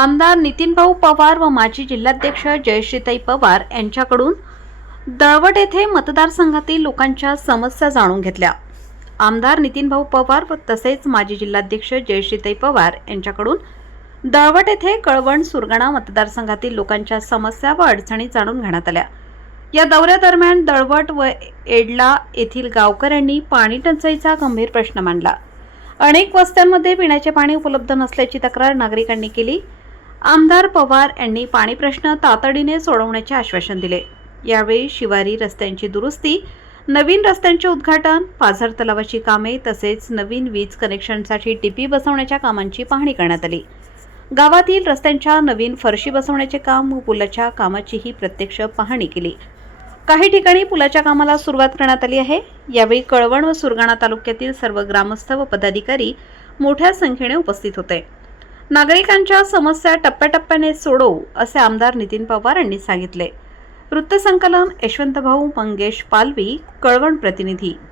आमदार नितीनभाऊ पवार व माजी जिल्हाध्यक्ष जयश्रीताई पवार यांच्याकडून दळवट येथे मतदारसंघातील लोकांच्या समस्या जाणून घेतल्या। आमदार नितीनभाऊ पवार व तसेच माजी जिल्हाध्यक्ष जयश्रीताई पवार यांच्याकडून दळवट येथे कळवण सुरगाणा मतदारसंघातील लोकांच्या समस्या व अडचणी जाणून घेण्यात आल्या। या दौऱ्यादरम्यान दळवट व एडला येथील गावकऱ्यांनी पाणी टंचाईचा गंभीर प्रश्न मांडला। अनेक वस्त्यांमध्ये पिण्याचे पाणी उपलब्ध नसल्याची तक्रार नागरिकांनी केली। आमदार पवार यांनी पाणी प्रश्न तातडीने सोडवण्याचे आश्वासन दिले। यावेळी शिवारी रस्त्यांची दुरुस्ती, नवीन रस्त्यांचे उद्घाटन, पाझर तलावाची कामे तसेच नवीन वीज कनेक्शनसाठी टीपी बसवण्याच्या कामांची पाहणी करण्यात आली। गावातील रस्त्यांच्या नवीन फरशी बसवण्याचे काम व पुलाच्या कामाचीही प्रत्यक्ष पाहणी केली। काही ठिकाणी पुलाच्या कामाला सुरुवात करण्यात आली आहे। यावेळी कळवण व सुरगाणा तालुक्यातील सर्व ग्रामस्थ व पदाधिकारी मोठ्या संख्येने उपस्थित होते। नागरिकांच्या समस्या टप्प्याटप्प्याने सोडवू असे आमदार नितीन पवार यांनी सांगितले। वृत्तसंकलन यशवंतभाऊ मंगेश पालवी, कळवण प्रतिनिधी।